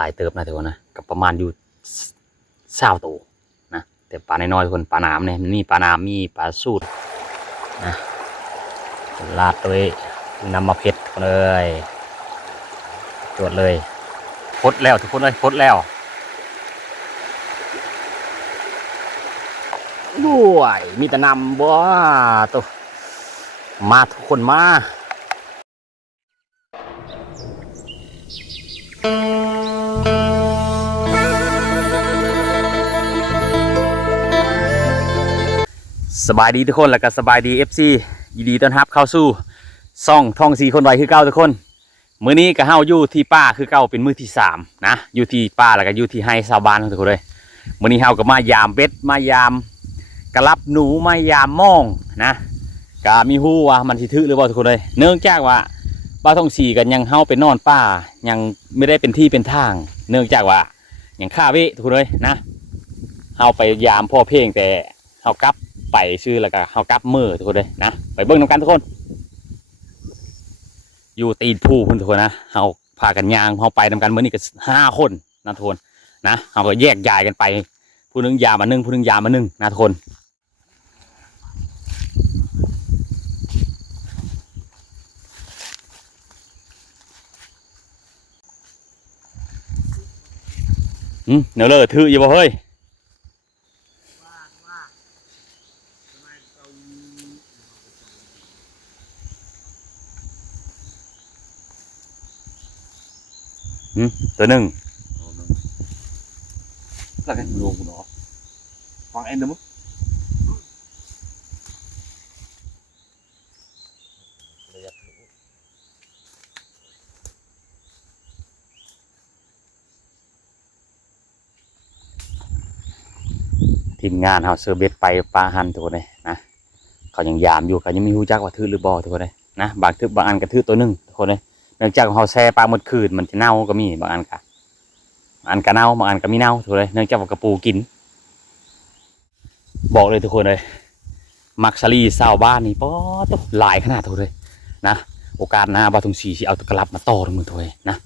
หลายเติบนะทุกคนนะกับประมาณอยู่เศร้าตัวนะแต่ปลาในน้อยทุกคนปลาหนามเนี่ยนมีปลาหนามมีปลาสูตรนะลาดด้วยน้ำมะเพ็ดทุกคนเลยตรวจเลยพดแล้วทุกคนเลยพดแล้วด้วยมีแต่นำบ่ตัวมาทุกคนมา สบายดีทุกคนแล้วก็สบายดี FC ยินดีต้อนรับเข้าสู่ซ่องท่องสีคนไวคือเก้าทุกคนมื้อนี้ก็เฮาอยู่ที่ป้าคือเก้าเป็นมื้อที่สามนะอยู่ที่ป้าแล้วก็อยู่ที่ให้ชาวบ้านทุกคนเลยมื้อนี้เฮาก็มายามเป็ดมายามกระลับหนูมายามม่องนะก็มีฮู้ว่ามันสิถือหรือเปล่าทุกคนเลยเนื่องจากว่าป้าท่องสีกันยังเฮาไปนอนป้ายังไม่ได้เป็นที่เป็นทาง เนื่องจากว่ายังข้าเวทุกคนเลยนะเฮาไปยามพ่อเพลงแต่เฮากลับ ไปชื่อแล้วก็เฮากลับมือทุกคนเลยนะไปเบิ้งน้ำกันทุกคน อยู่ตีนผู้พุ่นทุกคนนะเฮาพากันยางเฮาไปน้ำกันเมื่อนี้ก็ห้าคนนะทุกคนนะเฮาก็แยกย้ายกันไป ผู้หนึงยามาหนึ่งผู้หนึงยามาหนึ่งนะทุกคนอืมเดี๋ยวเลยถืออยู่บ่เฮ้ย ตัวหนึ่ง là cái luồng của nó hoặc em đúng không ทีมงานเฮาเซอร์เบตไปปลาหันทุกคนเลยนะเขายังยามอยู่เขายังไม่รู้จักว่าถือหรือบ่ทุกคนเลยนะบางทึบบางอันก็ถือตัวหนึ่งทุกคนเลย เนื่องจากเฮาแช่ปลาหมดคืนมันจะเน่าก็มีบางอันก็บางอันก็เน่าบางอันก็ไม่เน่าทุกเลยเนื่องจากว่ากระปูกิน บอกเลยทุกคนเลยมักซารีชาวบ้านนี่ป๊อดหลายขนาดทุกเลยนะโอกาสหน้าบาทุงสีสิเอาตะกรับมาต่อทั้งหมดทุกเลยนะ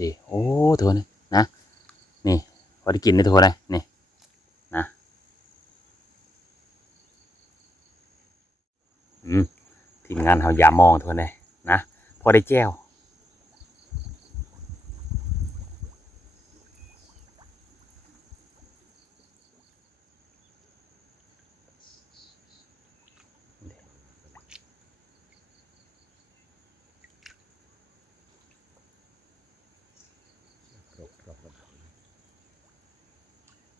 ดีโอ้ทุกเลยนะ อได้กินได้ทั่วเลยนี่นะอืมทีมงานเขาอย่ามองทั่วเลยนะพอได้แจ้ว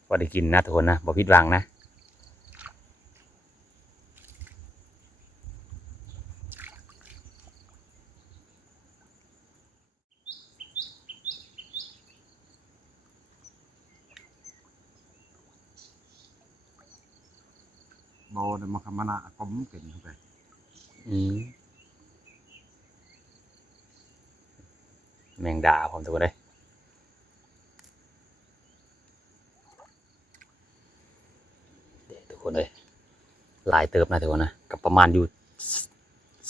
พอได้กินนะทุกคนนะบ่ผิดหวังนะ bò này mà mà nạ cống kính không phải อืมแมงดาผมทุกคนเลยเดี๋ยวทุกคนเลยหลาย เติบนะทุกคนนะกับประมาณอยู่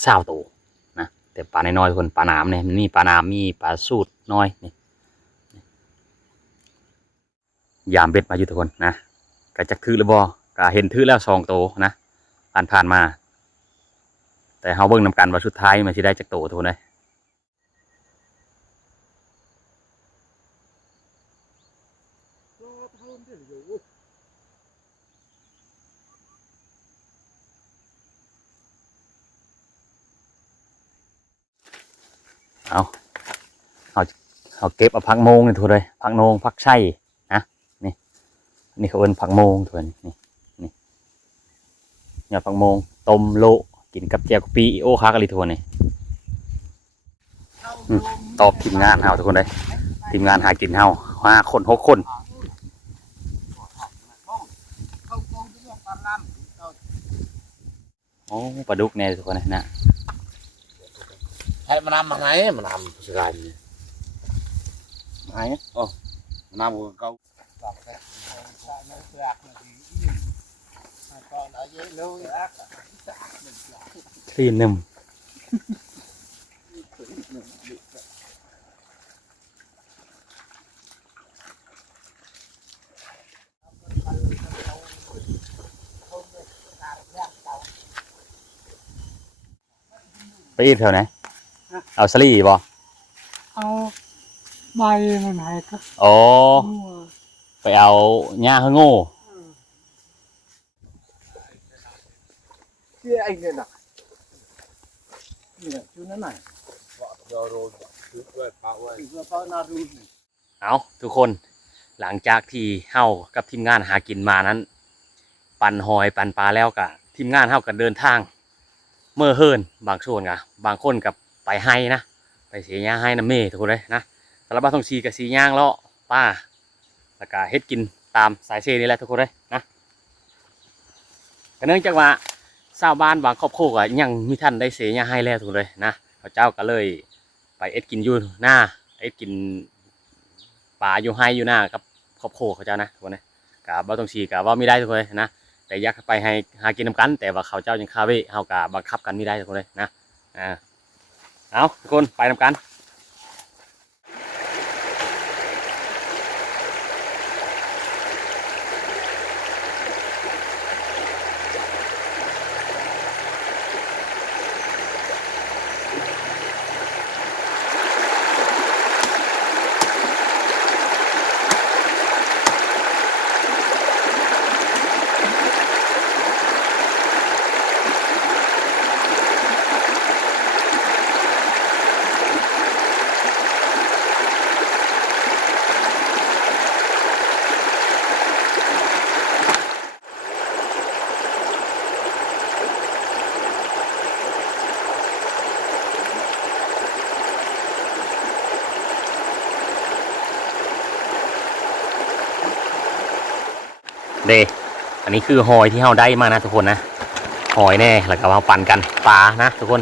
เศร้าตัวนะแต่ปลาน้อยๆทุกคนปลาหนามเนี่ยนี่ปลาหนามมีปลาสูตรน้อยนี่ยามเบ็ดมาอยู่ทุกคนนะก็จักทือหรือบอกะเห็นทือแล้วสองโตนะผ่านผ่านมา แต่เฮาเบิ้งนำกันว่าสุดท้ายมันสิได้จักโตทุกคนเลย เอาเอาเอาเก็บเอาพักโมงนี่ทุกคนเลยพักโมงพักไช่นะนี่นี่เขาเอิ้นพักโมงทุกนี่นี่ยอดพักโมงต้มโลกินกับเจียวกปิโอ้คักอะไรทุกคนนี่อืมตอบทีมงานเฮาทุกคนเลยทีมงานหากินเฮาห้าคนหกคนโอ้ปลาดุกแน่ทุกคนนะ เลยนะ hay mà làm mà này mà làm sự gài gì hay ồ mà làm một câu คลีนหนึ่งไปอีกแถวไหน เอาสลีบ่เอาใบมันไหนก็อ๋อไปเอาหญ้าข้างโง่ Kia anh này nào. Nè, chú nó này. Giờ rồi, chú quẹt bạo vậy. Chú bạo na rùi. เอาทุกคนหลังจากที่เฮากับทีมงานหากินมานั้น ปันหอยปันปลาแล้วกะทีมงานเฮากันเดินทาง เมื่อเฮินบางส่วนกะบางคนกับ ไปให้นะ ไปเสียหญ้าให้นะเม่ทุกคนเลยนะสารบัตทองชีกับสีย่างเลาะป้าแล้วก็เฮ็ดกินตามสายเซนี่แหละทุกคนเลยนะก็เนื่องจากว่าชาวบ้านบางครอบครัวก็ยังมีท่านได้เสียหญ้าให้แล้วทุกคนเลยนะเขาเจ้าก็เลยไปเอ็ดกินอยู่หน้าเอ็ดกินป่าอยู่ให้อยู่หน้ากับครอบครัวเขาเจ้านะทุกคนนะกับบ่ต้องฉีกับว่าไม่ได้ทุกคนเลยนะแต่อยากไปให้หากินน้ำกัน แต่ว่าเขาเจ้ายังคาเวเฮากะบังคับกันไม่ได้ทุกคนเลยนะอ่า เอาทุกคนไปทำกัน เด อันนี้คือหอยที่เราได้มานะทุกคนนะหอยแน่แล้วก็มาปั่นกันปลานะทุกคน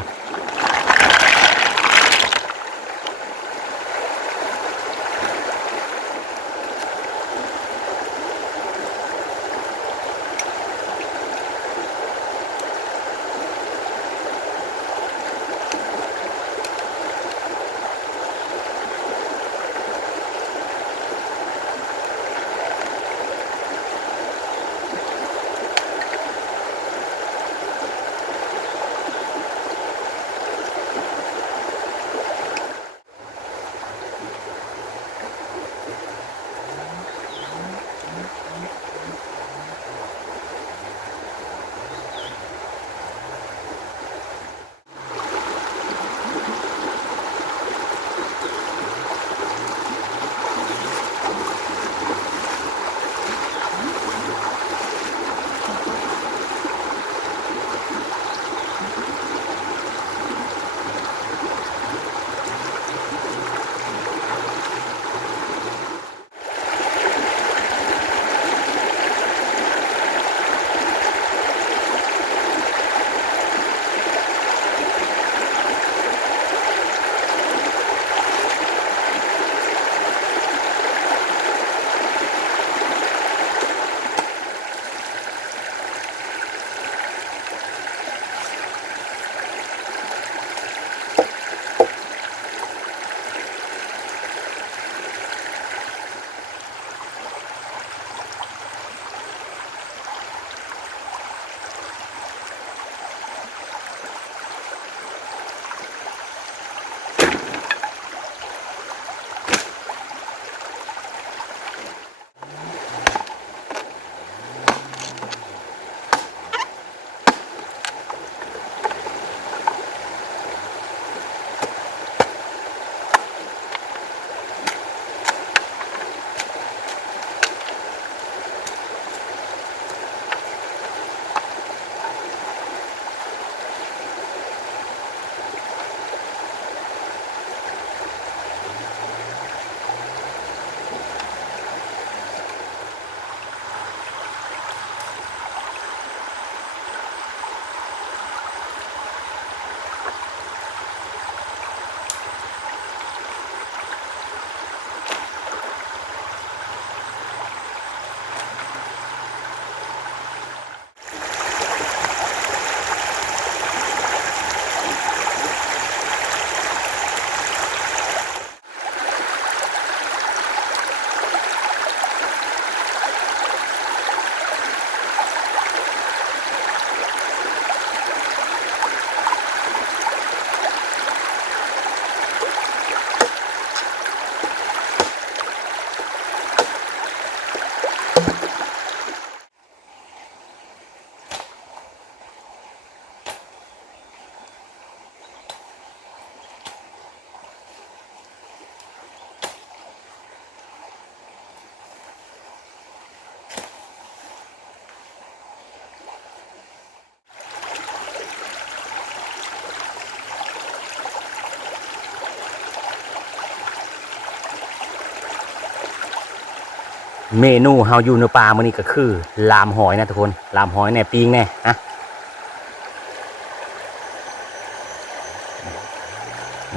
เมนูเฮาอยู่ในป่ามื้อนี้ก็คือ ลามหอยนะทุกคน ลามหอยแน่ปิงแน่นะ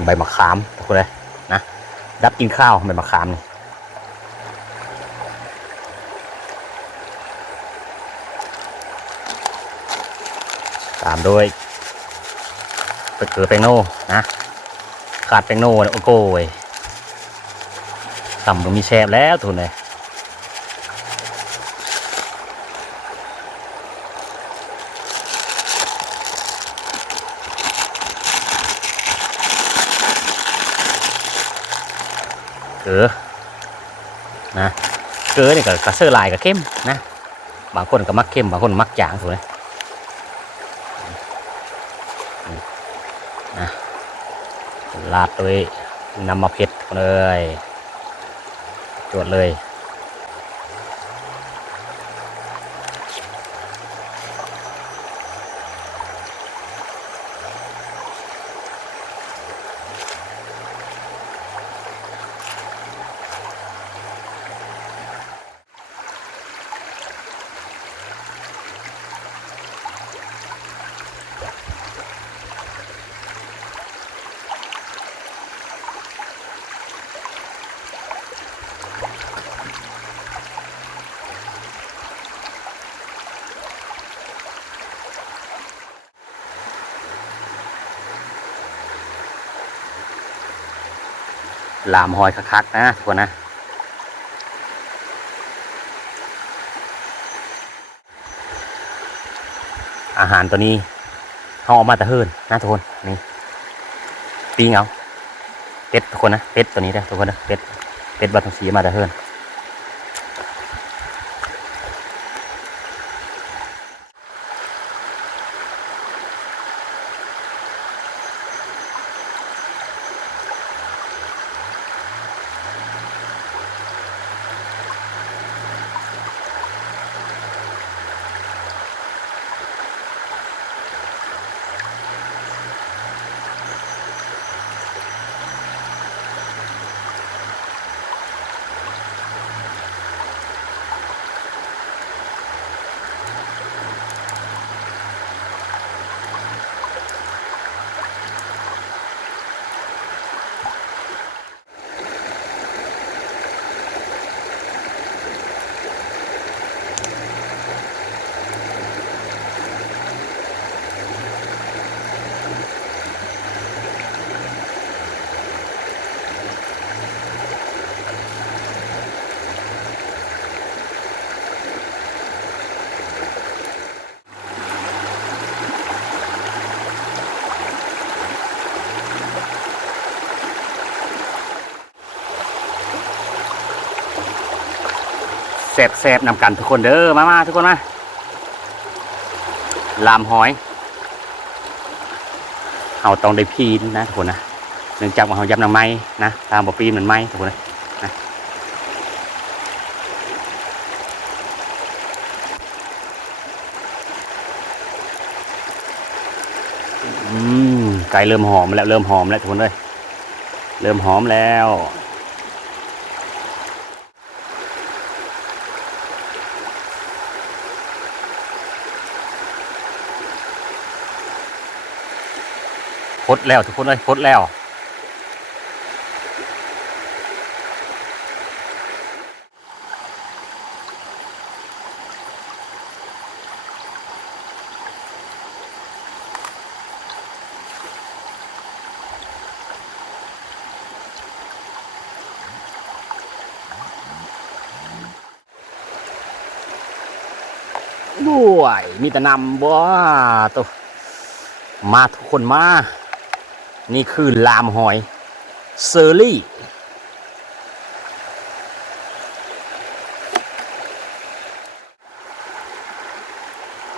ใบมะขามทุกคนเลยนะดับกินข้าวใบมะขามนี่ตามด้วยไปเกลือแปงโน่นะขาดแปงโน่เนี่ยโอ้โก้ยต่ำก็มีแชบแล้วทุนเลย เกลือนะเกลือนี่ก็กระเซอร์ลายกับเข้มนะ บางคนก็มักเข้มบางคนมักจางถูกไหมนะลาดด้วยน้ำมะเพ็ดเลย จวดเลย ลามหอยคักๆนะทุกคนนะอาหารตัวนี้เขาออกมาแต่เฮิรนนะทุกคนนี่ปีเงาเป็ดทุกคนนะเป็ดตัวนี้นะทุกคนนะเป็ดเป็ดบัตรสีมาแต่เฮิรน แซ่บๆนำกันทุกคนเด้อมามาทุกคนมาลามหอยเอาตองได้พีนนะทุกคนนะเนื่องจากว่าเรายับน้ำไม้นะตามบ่ปีนเหมือนไม้ทุกคนนะไก่เริ่มหอมแล้วเริ่มหอมแล้วทุกคนเลยเริ่มหอมแล้ว พดแล้วทุกคนเลยพดแล้วด้วยมีแต่นำบ่ตัวมาทุกคนมา นี่คือลามหอย เซอร์รี่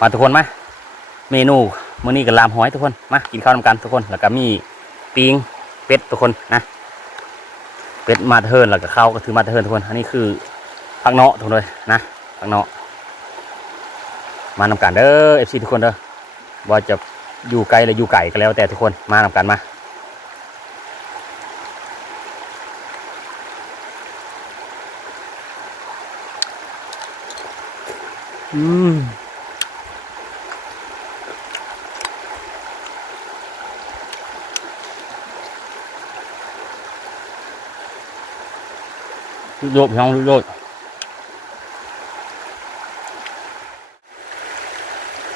มาทุกคนมาเมนูมื้อนี้กับลามหอยทุกคนมากินข้าวนำกันทุกคนแล้วก็มีปิงเป็ดทุกคนนะเป็ดมาเทินแล้วก็ข้าวก็ถือมาเทินทุกคนอันนี้คือผักเนาะทุกคนเลยนะผักเนาะมานำกันเด้อเอฟซีทุกคนเด้อว่าจะอยู่ไกลหรืออยู่ไก่ก็แล้วแต่ทุกคนมานำกันมา อืมโดดพี่น้องโดด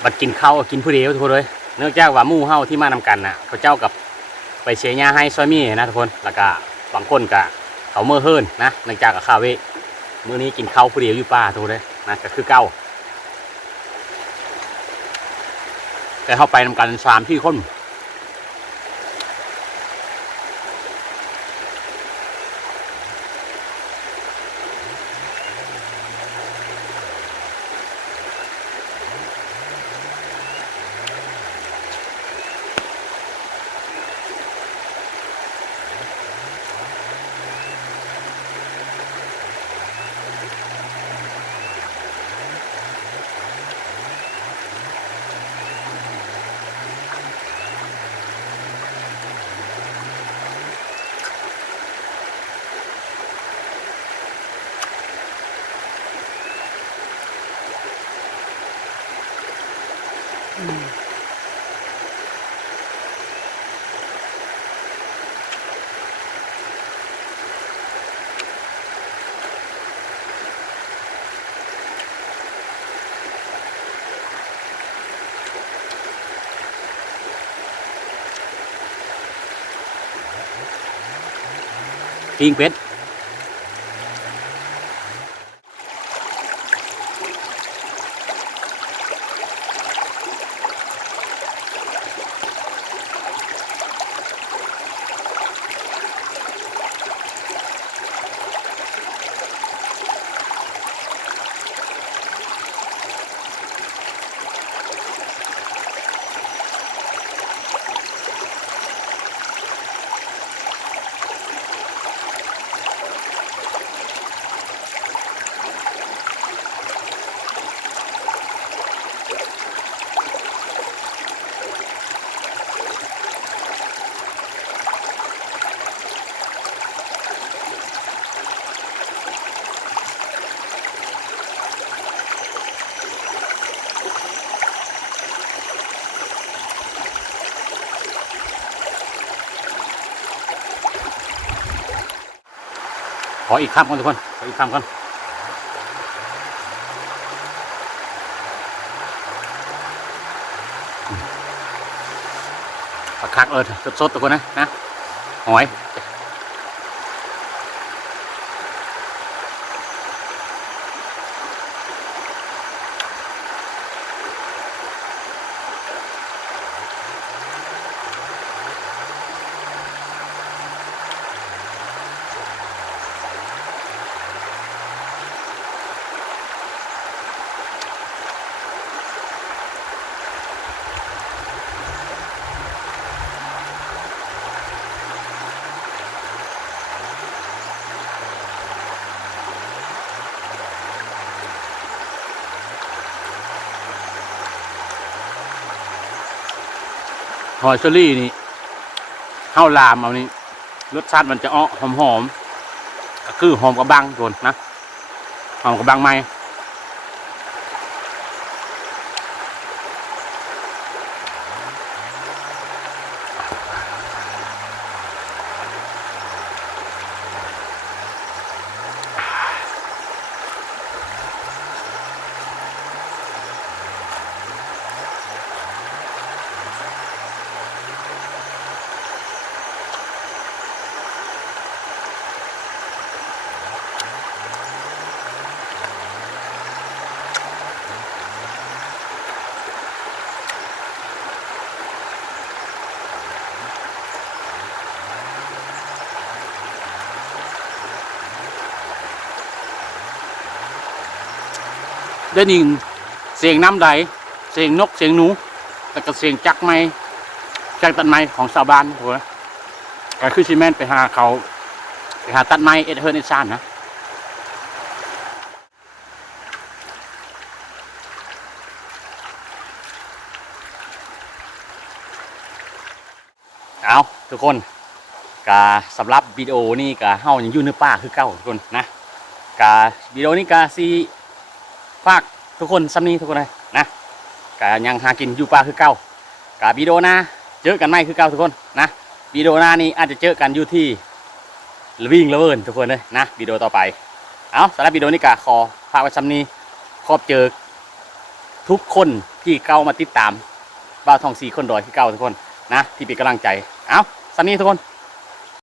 บัดกินข้าวกินผู้เดียวทุกคนเลยเนื่องจากว่ามู่เฮาที่มานำกันน่ะเขาเจ้ากับไปเชียร์ยาให้ซอยมี่นะทุกคนแล้วก็บางคนก็เขาเมื่อเฮิรนนะเนื่องจากกับข้าวเวมื้อนี้กินข้าวผู้เดียวอยู่ป่าทุกคนเลยนะก็คือเก้า แต่เข้าไปนำกันสามที่คน ปิ้ง ออีกคำก่อนทุกคน ขออีกคำก่อนปักคักเออสดๆทุกคนนะนะหอย หอยเชอรี่นี่ข้าวลามเอานี่รสชาติมันจะอ้อหอมหอมๆก็คือหอมกระบังโดนนะหอมกระบังไหม ได้ยินเสียงน้ำใดเสียงนกเสียงหนูแล้วก็เสียงจักไม้จักตัดไม้ของชาวบ้านโหก็คือซีเมนไปหาเขาไปหาตัดไม้เอ็ดเฮิร์นเอ็ดซานนะเอาทุกคนกาสำหรับวิดีโอนี่กาเฮายังอยู่ในป่าคือเก่าทุกคนนะกาวิดีโอนี้กาซี ฝากทุกคนซ้ำนี้ทุกคนเลยนะก็ยังหากินอยู่ป่าคือเก่ากะวิดีโอหน้าเจอกันไหมคือเก่าทุกคนนะวิดีโอหน้านี้อาจจะเจอกันอยู่ที่วิ่งละเวินทุกคนเลยนะวิดีโอต่อไปเอาสำหรับวิดีโอนี้ก็ขอพากไว้ซ้ำนี้ขอบเจอทุกคนที่เก้ามาติดตามบ่าวทองสีคนดอยคือเก่าทุกคนนะที่เป็นกำลังใจเอาซ้ำนี้ทุกคน